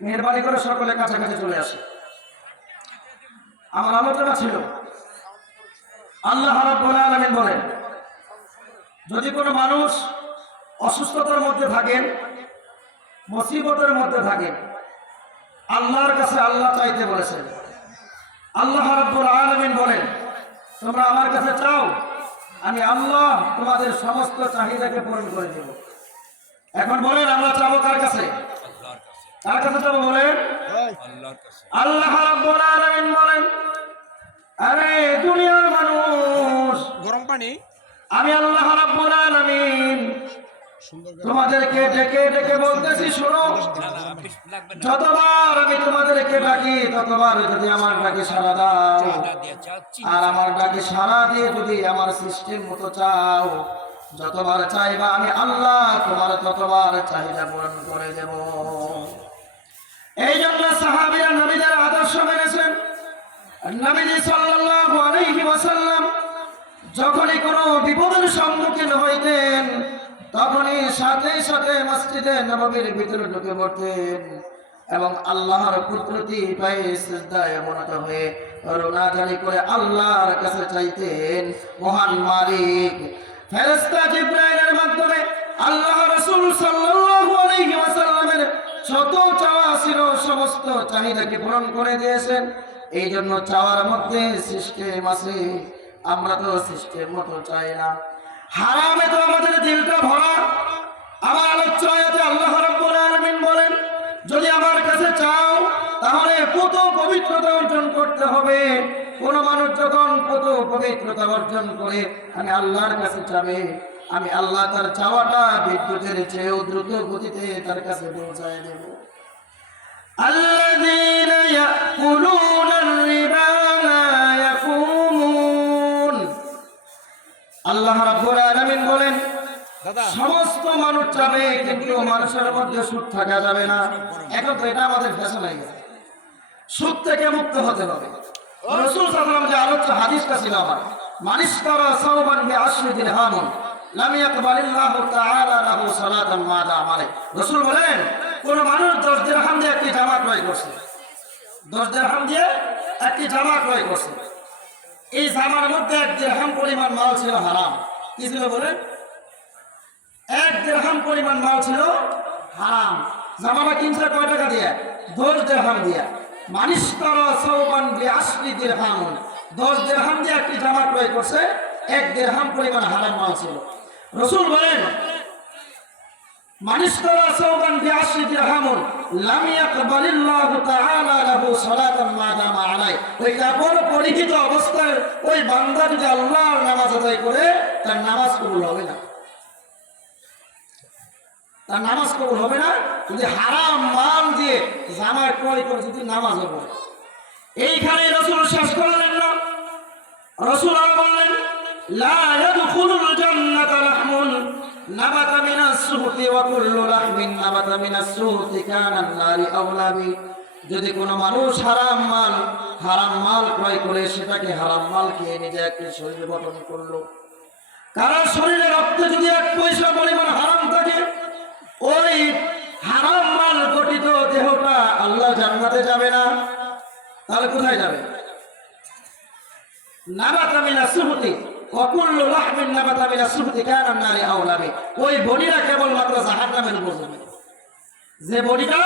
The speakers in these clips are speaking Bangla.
মেহেরবানি করে সকলে কাছাকাছি চলে আসে। আমার আলোচনা ছিল আল্লাহ রাব্বুল আলামিন বলেন, যদি কোনো মানুষ অসুস্থতার মধ্যে থাকেন, মুসিবতের মধ্যে থাকেন, আল্লাহর কাছে আল্লাহ চাইতে বলেছেন। আল্লাহ রাব্বুল আলামিন বলেন, তোমরা আমার কাছে চাও, আমি আল্লাহ তোমাদের সমস্ত চাহিদাকে পূরণ করে দেব। এখন বলেন আমরা চাবো কার কাছে? কার কাছে চাবো বলেন? আল্লাহ রাব্বুল আলামিন বলেন, আরে দুনিয়ার মানুষ, গরম পানি, আমি আল্লাহ রাব্বুল আলামিন তোমাদেরকে ডেকে ডেকে বলতেছি, শোনো, যতবার আমি তোমাদেরকে ডাকি ততবার যদি আমার ডাকে সাড়া দাও, আর আমার ডাকে সাড়া দিয়ে যদি আমার সিস্টেম মতো চাও, যতবার চাইবা আমি আল্লাহ তোমার ততবার চাহিদা পূরণ করে দেব। এই জন্য সাহাবীরা নবীদের আদর্শ মেনেছেন। নবীজি সাল্লাল্লাহু আলাইহি ওয়াসাল্লাম যখনই কোনো বিপদের সম্মুখীন হইতেন, তখনই সাথে সাথে মসজিদে নববীর ভিতরে ঢুকে পড়তেন এবং আল্লাহর কুদরতি পায়ে সিজদায় অবনত হয়ে রোনাজারি করে আল্লাহর কাছে চাইতেন। মহান মালিক ফেরেশতা জিবরাইলের মাধ্যমে আল্লাহ রাসূল সাল্লাল্লাহু আলাইহি ওয়াসাল্লামের যত চাওয়া ছিল সমস্ত চাহিদাকে পূরণ করে দিয়েছেন। এই জন্য চাওয়ার মধ্যে সিস্টেম আছে, আমরা তো সিস্টেম মতো চাই না। হারামে তো আমাদের দিলটা ভরা। আমার আলোচনাতে আল্লাহ রাব্বুল আলামিন বলেন, যদি আমার কাছে চাও তাহলে কত পবিত্রতা অর্জন করতে হবে। কোন মানুষ যখন কত পবিত্রতা অর্জন করে আমি আল্লাহর কাছে চাবে, আমি আল্লাহ তার চাওয়াটা বিদ্যুতের চেয়েও দ্রুত গতিতে তার কাছে পৌঁছায় দেব। আল্লাযীনা ইয়াকুলুনা আর-রিবা লা ইয়াকুমুন। আল্লাহ রাব্বুল আলামিন বলেন, সমস্ত মানুষ চাবে কিন্তু মানুষের মধ্যে সুদ থাকা যাবে না। এখন তো এটা আমাদের ফ্যাশন হয়ে গেছে, সুদ থেকে মুক্ত হতে হবে। রাসূল সাল্লাল্লাহু আলাইহি ওয়াসাল্লাম যে আলোচ্য হাদিসটা ছিল আমার, মানিশতারা সাওবান বিআশরি দিরহামুন লাম ইয়াকবালিল্লাহু তাআলা লাহু সালাতান মা দাম আলাইহি। রাসূল বলেন, কোন মানুষ 10 দিরহাম দিয়ে একটি জামা ক্রয় করছে, 10 দিরহাম দিয়ে একটি জামা ক্রয় করছে, এই জামার মধ্যে 1 দিরহাম পরিমাণ মাল ছিল হারাম। কি ছিল বলেন? 1 দিরহাম পরিমাণ মাল ছিল হারাম। জামাটা কিনছে কয় টাকা দিয়ে? 10 দিরহাম দিয়ে। মানিশতারা সাওবান বিআশরি দিরহামুন, 10 দিরহাম দিয়ে একটি জামা ক্রয় করছে, 1 দিরহাম পরিমাণ হারাম মাল ছিল। রাসূল বলেন, মানিশতারা সাওবান বিআশরি দিরহামুন লাম ইয়াকবালিল্লাহু তাআলা লাহু সালাতান মা দামা আলাইহি। ওই কাপড় পরিহিত অবস্থায় ওই বান্দা যদি আল্লাহর নামাজ আদায় করে, তার নামাজ কবুল হবে না, তার নামাজ কবুল হবে না। যদি হারাম মাল দিয়ে জামা ক্রয় করে যদি নামাজ পড়ে। এইখানে রাসূল শেষ করলেন না, রাসূল বললেন, লা ইয়াদখুলুল জান্নাতা লাহমুন নাবাতা মিনাস সুহতি ওয়া কুল্লু লাহমিন নাবাতা মিনাস সুহতি কানা আন-নারি আওলা বি। যদি কোনো মানুষ হারাম মাল ক্রয় করে সেটাকে হারাম মাল খেয়ে নিজে একটা শরীর গঠন করলো, কারণ শরীরে রক্তে যদি 1 পয়সা পরিমাণ হারাম থাকে, ওই হারাম মাল গঠিত দেহটা আল্লাহ জান্নাতে যাবে না, তাহলে কোথায় যাবে? নাবাতা মিনাস সুহতি ওয়া কুল্লু লাহমিন নাবাতা মিনাস সুহতি কানা আন-নারি আওলা বি। ওই বডিটা কেবলমাত্র জাহান্নামের উপর যাবে। যে বডিটা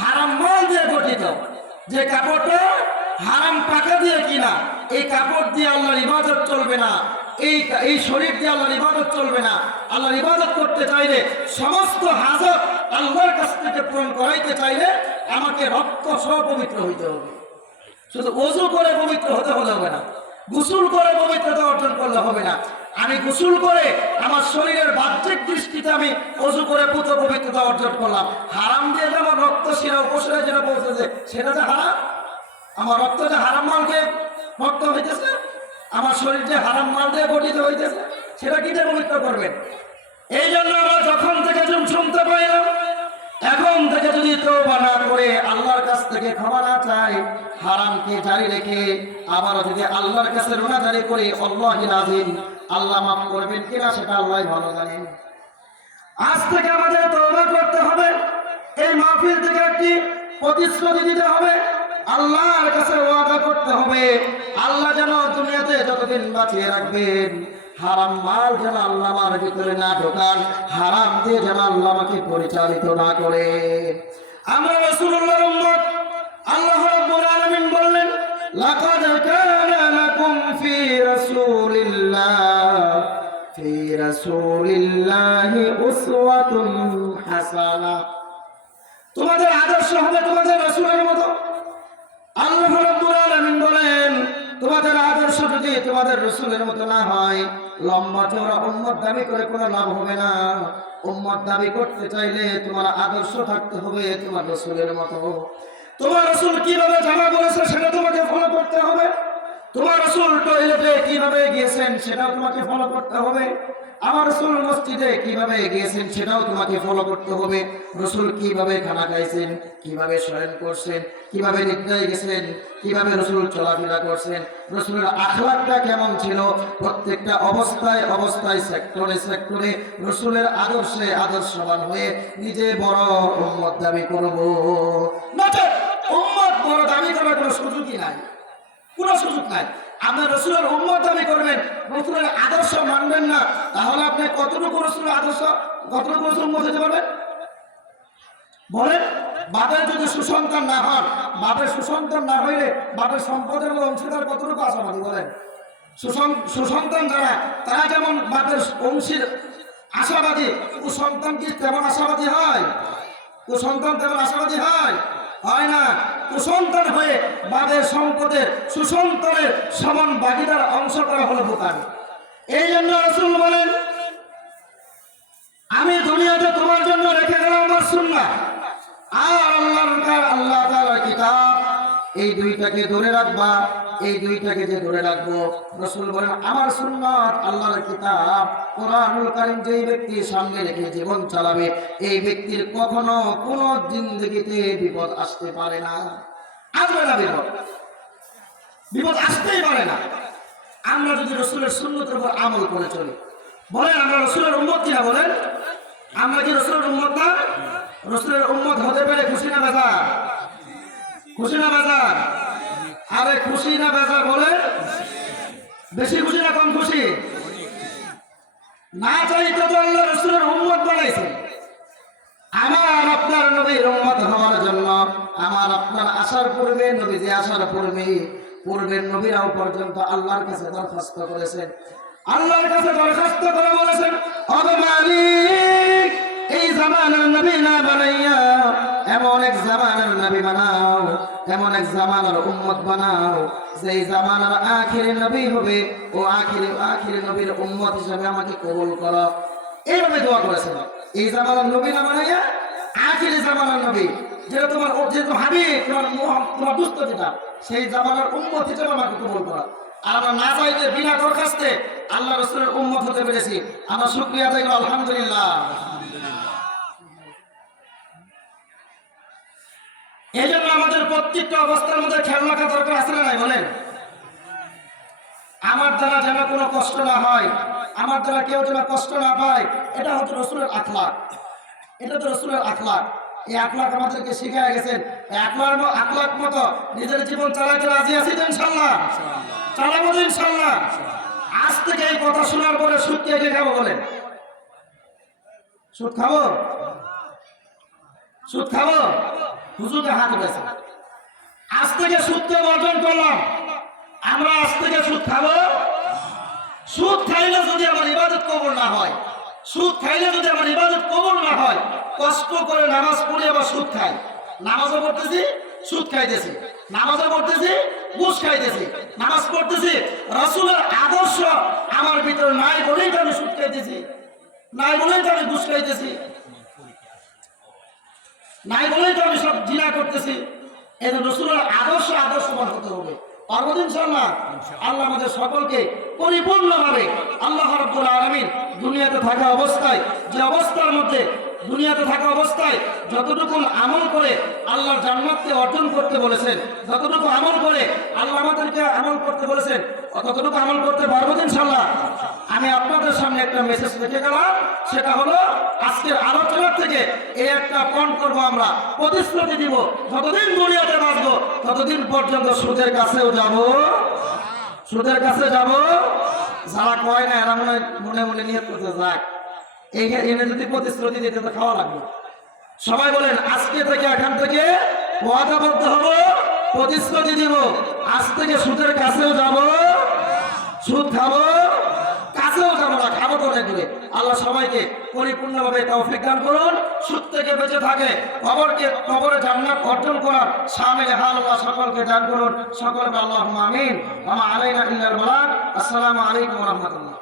হারাম মাল দিয়ে গঠিত, যে কাপড়টা হারাম টাকা দিয়ে কিনা, এই কাপড় দিয়ে আল্লাহর ইবাদত চলবে না, এই শরীর দিয়ে আল্লাহর ইবাদত চলবে না। আল্লাহর ইবাদত করতে চাইলে, সমস্ত হাজত আল্লাহর কাছ থেকে পূরণ করাইতে চাইলে আমাকে রক্ত সহ পবিত্র হইতে হবে। শুধু ওযু করে পবিত্র হতে হলে হবে না, গোসল করে পবিত্রতা অর্জন করলে হবে না। আমি গোসল করে আমার শরীরের বাহ্যিক দৃষ্টিতে আমি ওযু করে পবিত্রতা অর্জন করলাম, হারাম দিয়ে যে আমার রক্ত শিরা উপশিরা যেটা পৌঁছেছে সেটা যে হারাম, আমার রক্ত যে হারাম মাল দিয়ে রক্ত হইতেছে, আমার শরীর যে হারাম মাল দিয়ে গঠিত হইতেছে, সেটা কি যে পবিত্র করবেন? এই জন্য আমরা যখন থেকে শুনতে পাইলাম, এখন থেকে যদি তওবা না করে আল্লাহর কাছ থেকে ক্ষমা না চাই, হারামকে জারি রেখে আবারও যদি আল্লাহর কাছে রোনাজারি করি, আল্লাহুল আযীম, আল্লাহ মাফ করবেন কিনা সেটা আল্লাহই ভালো জানেন। আজ থেকে আমাদের তওবা করতে হবে। এই মাহফিল থেকে একটি প্রতিশ্রুতি দিতে হবে, আল্লাহর কাছে ওয়াদা করতে হবে, আল্লাহ যেন দুনিয়াতে যতদিন বাঁচিয়ে রাখবেন হারাম মাল যেন আল্লাহ আমার ভিতরে না ঢোকান, হারাম দিয়ে যেন আল্লাহ আমাকে পরিচালিত না করে। আমরা রাসূলুল্লাহর উম্মত। আল্লাহ রাব্বুল আলামিন বললেন, লাকাদ কানা লাকুম ফি রাসূলিল্লাহি উসওয়াতুন হাসানাহ। তোমাদের আদর্শ হবে তোমাদের রাসূলের মতো। আল্লাহ রাব্বুল আলামিন বলেন, তোমাদের আদর্শ যদি তোমাদের রাসূলের মতো না হয়, লম্বা চওড়া উম্মত দাবি করে কোনো লাভ হবে না। উম্মত দাবি করতে চাইলে তোমার আদর্শ থাকতে হবে তোমার রাসূলের মতো। তোমার রাসূল কিভাবে জামা পরেছে সেটা তোমাকে ফলো করতে হবে। তোমার রাসূল টয়লেটে কিভাবে গিয়েছেন সেটাও তোমাকে ফলো করতে হবে। আমার রাসূল মসজিদে কিভাবে গিয়েছেন সেটাও তোমাকে ফলো করতে হবে। রাসূল কিভাবে খানা খাইছেন, কিভাবে শয়ন করছেন, কিভাবে নিদ্রায় গেছেন, কিভাবে রাসূল চলাফেরা করছেন, রাসূলের আখলাকটা কেমন ছিল, প্রত্যেকটা অবস্থায় অবস্থায় সেক্টরে সেক্টরে রাসূলের আদর্শে আদর্শবান হয়ে নিজে বড় উম্মত দাবি করব। নচেৎ উম্মত বড় দাবি করার কোনো সুযোগই নাই, কোনো সুযোগ নাই। আপনি রাসূলের উম্মত দাবি করবেন, রাসূলের আদর্শ মানবেন না, তাহলে আপনি কতটুকু রাসূলের আদর্শ, কতটুকু রাসূলের উম্মত হতে পারবেন বলেন? বাপের যদি সুসন্তান না হন, বাপের সুসন্তান না হইলে বাপের সম্পদের অংশীদার কতটুকু আশাবাদী বলেন? সুসন্তান যারা, তারা যেমন বাপের অংশীর আশাবাদী, কুসন্তান কি তেমন আশাবাদী হয়? কুসন্তান তেমন আশাবাদী হয়? হয় না। কুসন্তান হয়ে বাপের সম্পদের সুসন্তানের সমান ভাগিদার অংশ করা হলো বোকামি। এই জন্য রাসূল বলেন, আমি দুনিয়াতে তোমার জন্য রেখে গেলাম আমার সুন্নাহ আর আল্লাহ তাআলার কিতাব। এই দুইটাকে ধরে রাখবা। এই দুইটাকে যে ধরে রাখবো, রাসূল বলেন আমার সুন্নাত আল্লাহর কিতাব কোরআনুল কারীম যেই ব্যক্তি সামনে রেখে জীবন চালাবে, এই ব্যক্তির কখনো কোনো জিন্দেগিতে বিপদ আসতে পারে না। আসবে না, বিপদ আসতেই পারে না। আমরা যদি রাসূলের সুন্নতের উপর আমল করে চলি, বলেন আমরা রাসূলের উম্মত কিনা? বলেন আমরা কি রাসূলের উম্মত না? রাসূলের উম্মত হতে পেরে খুশি না বেজার? খুশি না বেজার? আরে খুশি না বেজার বলেন? বেশি খুশি না কম খুশি? না চাইতে তো আল্লাহ রাসূলের উম্মত বানাইছেন। আমার আপনার নবীর উম্মত হওয়ার জন্য আমার আপনার আসার পূর্বে, নবীজি আসার পূর্বে পূর্বের নবীরাও পর্যন্ত আল্লাহর কাছে দরখাস্ত করেছেন। আল্লাহর কাছে দরখাস্ত করে বলেছেন, ওগো মালিক, এই জামানার নবী না বানাইয়া এমন এক জামানার নবী বানাও, এমন এক জামানার উম্মত বানাও যেই জামানার আখিরি নবী হবে, ও আখিরি নবীর উম্মত হিসেবে আমাকে কবুল করো। এইভাবে দোয়া করেছেন। এই জামানার নবী না বানাইয়া আখিরি জামানার নবী, যেটা তোমার যেহেতু হাবিব, তোমার দুস্থ যেটা, সেই জামানার উম্মত হিসেবে আমাকে কবুল করো। আর আমরা না চাইতে বিনা দরখাস্তে আল্লাহ রাসূলের উম্মত হতে পেরেছি, আমরা শুকরিয়া আদায় করি আলহামদুলিল্লাহ। এই জন্য আমাদের প্রত্যেকটা অবস্থার মধ্যে খেয়াল রাখা দরকার আছে না নাই বলেন? আমার দ্বারা যেন কোনো কষ্ট না হয়, আমার দ্বারা কেউ যেন কষ্ট না পায়, এটা হচ্ছে রাসূলের আখলাক। এটা তো রাসূলের আখলাক। এই আখলাক আমাদেরকে শিখিয়ে গেছেন। এই আখলাক মতো নিজের জীবন চালাইতে রাজি আছি তো ইনশাআল্লাহ? চালাবো তো ইনশাআল্লাহ? আজ থেকে এই কথা শোনার পরে সুদ কে খাবো বলেন? সুদ খাবো? সুদ খাবো? হুজুরকে হাত উঠেছে। আজ থেকে সুদকে বর্জন করলাম। আমরা আজ থেকে সুদ খাবো। সুদ খাইলে যদি আমার ইবাদত কবুল না হয়, সুদ খাইলে যদি আমার ইবাদত কবুল না হয়, কষ্ট করে নামাজ পড়ে আবার সুদ খাই। নামাজও পড়তেছি, সুদ খাইতেছি, নামাজও পড়তেছি, ঘুষ খাইতেছি, নামাজ পড়তেছি, রাসূলের আদর্শ আমার ভিতরে নাই বলেই তো আমি সুদ খাইতেছি, নাই বলেই তো আমি ঘুষ খাইতেছি, নাই বলেই তো আমি সব জিনা করতেছি। এই রাসূলের আদর্শবান হতে হবে। পারবো ইনশাআল্লাহ? আল্লাহ আমাদের সকলকে পরিপূর্ণভাবে আল্লাহ রাব্বুল আলামিন দুনিয়াতে থাকা অবস্থায় যে অবস্থার মধ্যে দুনিয়াতে থাকা অবস্থায় যতটুকু আমল করে আল্লাহর জান্নাতকে অর্জন করতে বলেছেন, যতটুকু আমল করে আল্লাহ আমাদেরকে আমল করতে বলেছেন, ততটুকু আমল করতে পারবো ইনশাআল্লাহ। আমি আপনাদের সামনে একটা মেসেজ রেখে গেলাম, সেটা হলো আজকের আলোচনার থেকে এই একটা পয়েন্ট করবো, আমরা প্রতিশ্রুতি দিব যতদিন দুনিয়াতে বাঁচবো ততদিন পর্যন্ত সুদের কাছেও যাব, সুদের কাছে যাব। যারা কয় না এরা মনে মনে নিয়ত করতে যায়, এনে যদি প্রতিশ্রুতি দিতে তো খাওয়া লাগবে। সবাই বলেন আজকে থেকে এখান থেকে ওয়াদাবদ্ধ হব, প্রতিশ্রুতি দিব, আজ থেকে সুদের কাছেও যাব, সুদ খাবো, কাছেও যাবো না, খাবো তো দেখবে। আল্লাহ সবাইকে পরিপূর্ণভাবে তৌফিক দান করুন, সুদ থেকে বেঁচে থাকে কবরে জান্নাত অর্জন করার শামিল হাল আল্লাহ সকলকে দান করুন। সকলকে আল্লাহুম্মা আমিন। ওয়া মা আলাইনা ইল্লাল বালাগ। আসসালামু আলাইকুম ওয়া রাহমাতুল্লাহ।